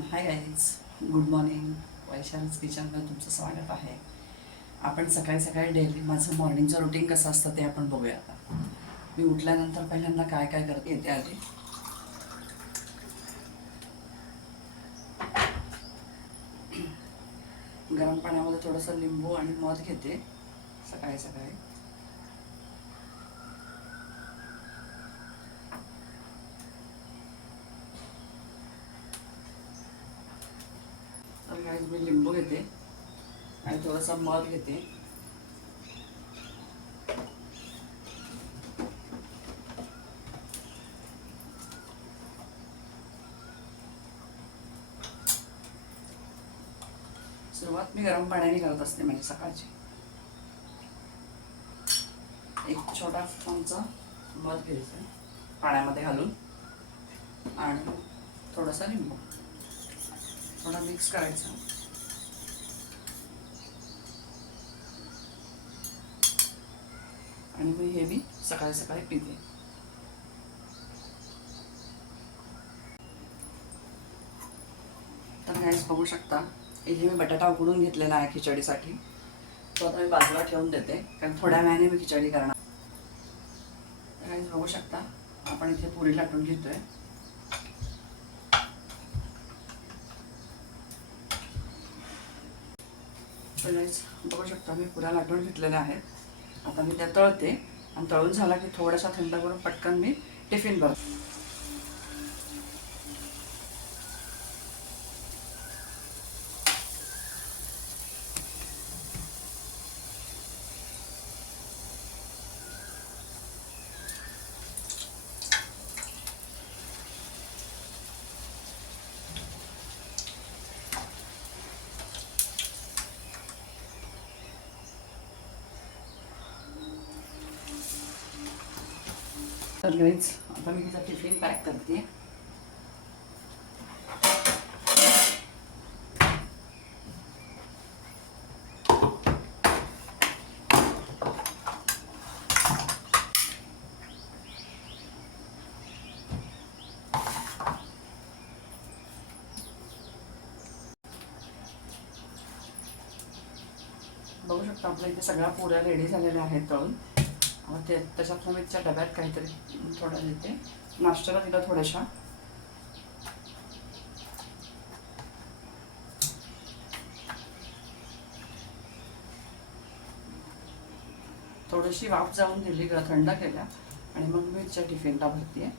Hi guys, good morning. Vaishali's किचनमध्ये तुमचं स्वागत आहे. आपण सकाळी सकाळी डेली माझं मॉर्निंगचं रुटीन कसं असतं ते आपण बघूया. आता मी उठल्यानंतर पहिल्यांदा काय काय करते येते आधी. गरम पाण्यामध्ये थोडंसं लिंबू आणि मध घेते सकाळी सकाळी. तर गाईज मी लिंबू घेते आणि थोडासा मध घेते. सुरुवात मी गरम पाण्याने करत असते म्हणजे सकाळची. एक छोटा चमचा मध घ्यायचा पाण्यामध्ये घालून आणि थोडासा लिंबू थोडा मिक्स करायचा आणि हे मी सकाळी सकाळी पिते. तर गॅस बघू शकता, इथे मी बटाटा उकडून घेतलेला आहे खिचडीसाठी. तो आता मी बाजूला ठेवून देते कारण थोड्या वेळाने मी खिचडी करणार. तर गॅस बघू शकता, आपण इथे पुरी लाटून घेतोय. तर गॅस बघू शकता, मी पुऱ्या लाटून घेतलेल्या आहेत. आता मी त्या तळते आणि तळून झाला की थोडासा थंड करून पटकन मी टिफिन भरते. तर गाईज आता मी तिचा टिफिन पॅक करते. बघू शकता आपल्या इथे सगळ्या पुऱ्या रेडी झालेल्या आहेत तळून. ते त्याच्यातून मी तिच्या डब्यात काहीतरी थोडं देते. नाश्त्याला तिला थोड्याशा थोडीशी वाफ जाऊन दिली, थंड केल्या आणि मग मी तिच्या टिफिनला भरते.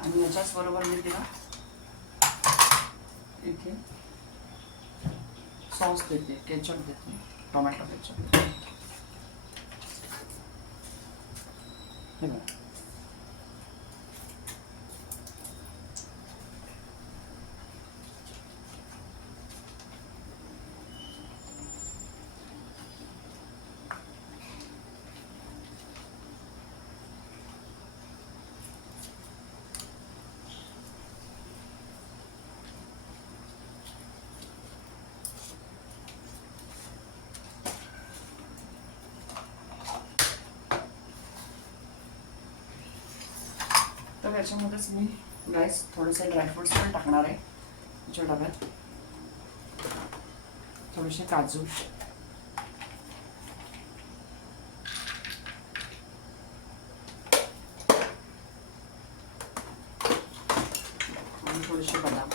आणि याच्याच बरोबर मी तिला इथे सॉस देते, केचप देते, टोमॅटो केचप. हे बघा, तर याच्यामध्येच मी गाईस थोडेसे ड्रायफ्रुट्स पण टाकणार आहे त्याच्या डब्यात. थोडेसे काजू, आणि थोडेसे बदाम.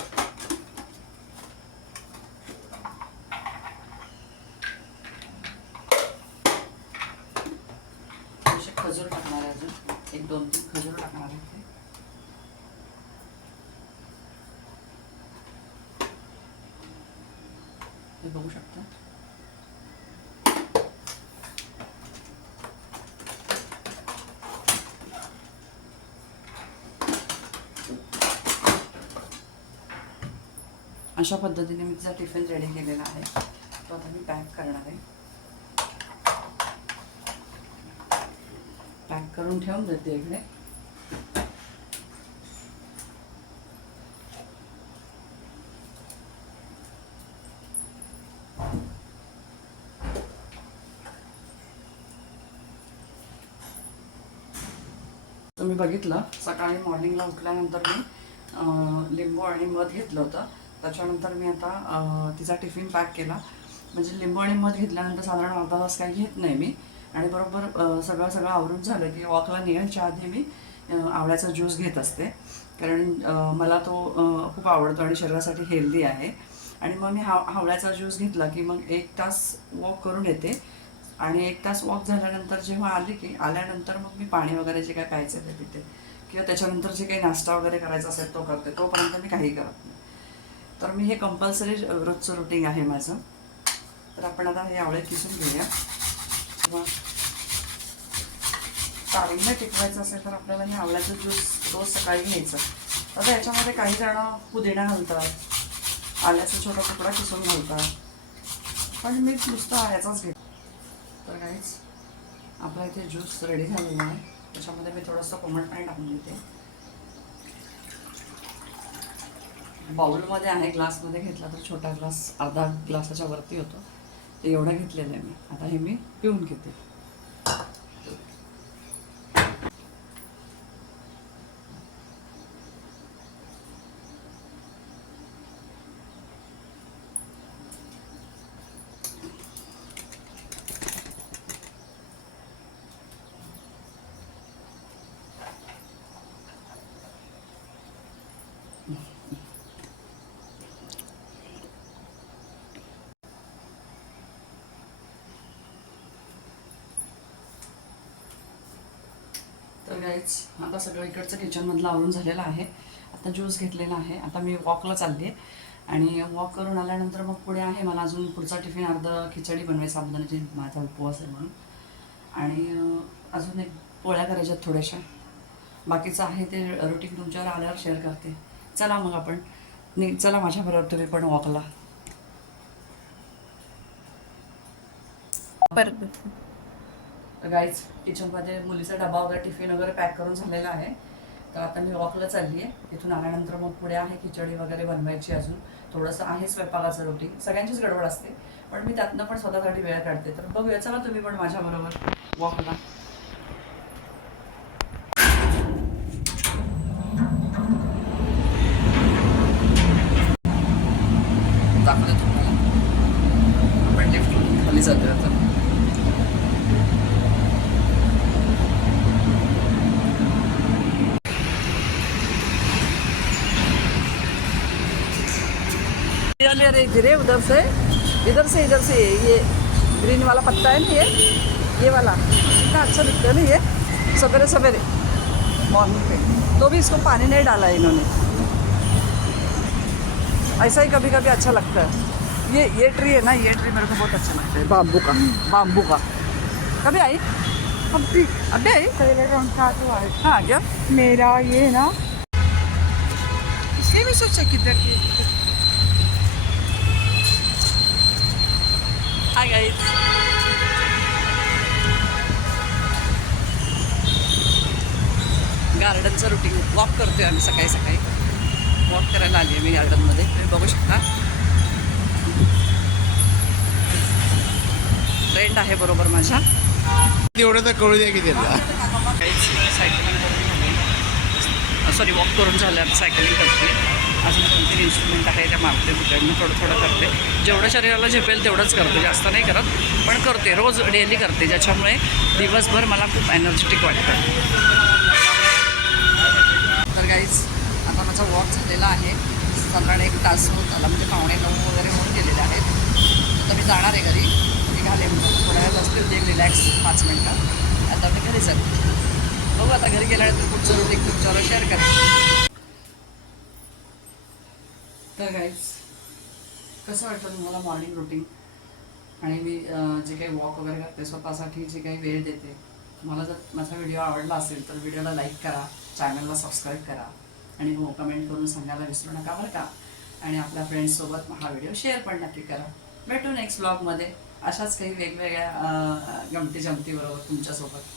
थोडेसे खजूर टाकणार आहे, अजून एक दोन तीन खजूर टाकणार आहे. हे बघू शकता. अशा पद्धतीने मी तिचा टिफिन रेडी केलेला आहे. तो आता मी पॅक करणार आहे. पॅक करून ठेवून देते इकडे. तुम्ही बघितलं, सकाळी मॉर्निंगला उठल्यानंतर मी लिंबू आणि मध घेतलं होतं त्याच्यानंतर मी आता तिचा टिफिन पॅक केला. म्हणजे लिंबू आणि मध घेतल्यानंतर साधारण अर्धा तास काही घेत नाही मी. आणि बरोबर सगळं आवरून झालं की वॉकला निघायच्या आधी मी आवळ्याचा ज्यूस घेत असते. कारण मला तो खूप आवडतो आणि शरीरासाठी हेल्दी आहे. आणि मग मी आवळ्याचा ज्यूस घेतला की मग 1 तास वॉक करून येते. आणि 1 तास वॉक झाल्यानंतर जेव्हा आल्यानंतर मग मी पाणी वगैरे जे काय प्यायचं ते पिते. किंवा त्याच्यानंतर जे काही नाश्ता वगैरे करायचा असेल तो करते. तोपर्यंत मी काही करत नाही. तर मी हे कंपल्सरी रोजचं रुटीन आहे माझं. तर आपण आता हे आवळे किसून घेऊया. किंवा तारीला टिकवायचं असेल तर आपल्याला हे आवळ्याचं ज्यूस रोज सकाळी घ्यायचं. आता याच्यामध्ये काही जण पुदिना घालतात, आल्याचा छोटा तुकडा किसून घालतात, पण मी नुसतं याचाच घेते. तर काहीच आपला इथे ज्यूस रेडी झालेला आहे. त्याच्यामध्ये मी थोडंसं कोमट पाणी टाकून देते. बाउलमध्ये आहे, ग्लासमध्ये घेतला तर छोटा ग्लास अर्धा ग्लासाच्या वरती होतो, ते एवढा घेतलेलं आहे मी. आता हे मी पिऊन घेते. तर गाईच आता सगळं इकडचं किचनमधलं आवरून झालेलं आहे. आता ज्यूस घेतलेला आहे. आता मी वॉकला चालली आहे. आणि वॉक करून आल्यानंतर मग पुढे आहे मला अजून पुढचा टिफिन खिचडी बनवायची, साबुदाण्याची, माझा उपवास आहे म्हणून. आणि अजून एक पोळ्या करायच्या थोड्याशा. बाकीचं आहे ते रुटीन तुमच्यावर आल्यावर शेअर करते. चला मग आपण चला माझ्याबरोबर तुम्ही पण वॉकला. गाईज किचनमध्ये मुलीचा डबा वगैरे टिफिन वगैरे पॅक करून झालेला आहे. तर आता मी वॉकला चालली आहे. तिथून आल्यानंतर मग पुढे आहे खिचडी वगैरे बनवायची. अजून थोडंसं आहे स्वयंपाकाचं रुटीन. सगळ्यांचीच गडबड असते, पण मी त्यातनं पण स्वतःसाठी वेळ काढते. तर बघूया, चला तुम्ही पण माझ्याबरोबर वॉकला. दाखवते तुम्हाला. आपण लिफ्ट खाली जातोय आता. अरे गिरे उधर से इधर से ये ग्रीन वाला पत्ता है ना, ये वाला कितना अच्छा दिखता है ना ये सवेरे सवेरे मॉर्निंग पे. तो भी इसको पानी नहीं डाला है इन्होंने. ऐसा ही कभी कभी अच्छा लगता है. ये ट्री है ना, ये ट्री मेरे को बहुत अच्छा लगता है. बाम्बू का कभी आई अभी आई. हाँ क्या मेरा ये ना इसलिए भी सोचा किधर की. हाय गाइस, गार्डनचं रुटीन वॉक करतोय आम्ही सकाळी सकाळी. वॉक करायला आली आहे मी गार्डनमध्ये, तुम्ही बघू शकता. फ्रेंड आहे बरोबर माझ्या. एवढं तर कळू द्या की त्याला. सायकलिंग करून सॉरी वॉक करून झालं, सायकलिंग करते. अजून 2-3 इन्स्ट्रुमेंट आहे त्या मारते. तिकडनं थोडं करते. जेवढं शरीराला झेपेल तेवढंच करते, जास्त नाही करत, पण करते. रोज डेली करते, ज्याच्यामुळे दिवसभर मला खूप एनर्जेटिक वाटतं. तर गाईज आता माझा वॉक झालेला आहे. साधारण 1 तास होत आला, म्हणजे 8:45 वगैरे होऊन गेलेले आहेत. आता मी जाणार आहे घरी. निघाले थोड्या वेळ बसते होते रिलॅक्स 5 मिनटं. आता मी घरी जाते. बघू आता घरी गेल्यानंतर पुढचं रुटीन तुमच्यावर शेअर करेन. तर गाईज कसं वाटतं तुम्हाला मॉर्निंग रुटीन. आणि मी जे काही वॉक वगैरे करते, स्वतःसाठी जे काही वेळ देते. तुम्हाला जर माझा व्हिडिओ आवडला असेल तर व्हिडिओला लाईक करा, चॅनलला सबस्क्राईब करा, आणि हो कमेंट करून सांगायला विसरू नका बरं का. आणि आपल्या फ्रेंड्ससोबत हा व्हिडिओ शेअर पण नक्की करा. भेटू नेक्स्ट ब्लॉगमध्ये अशाच काही वेगवेगळ्या गमती जमतीबरोबर तुमच्यासोबत.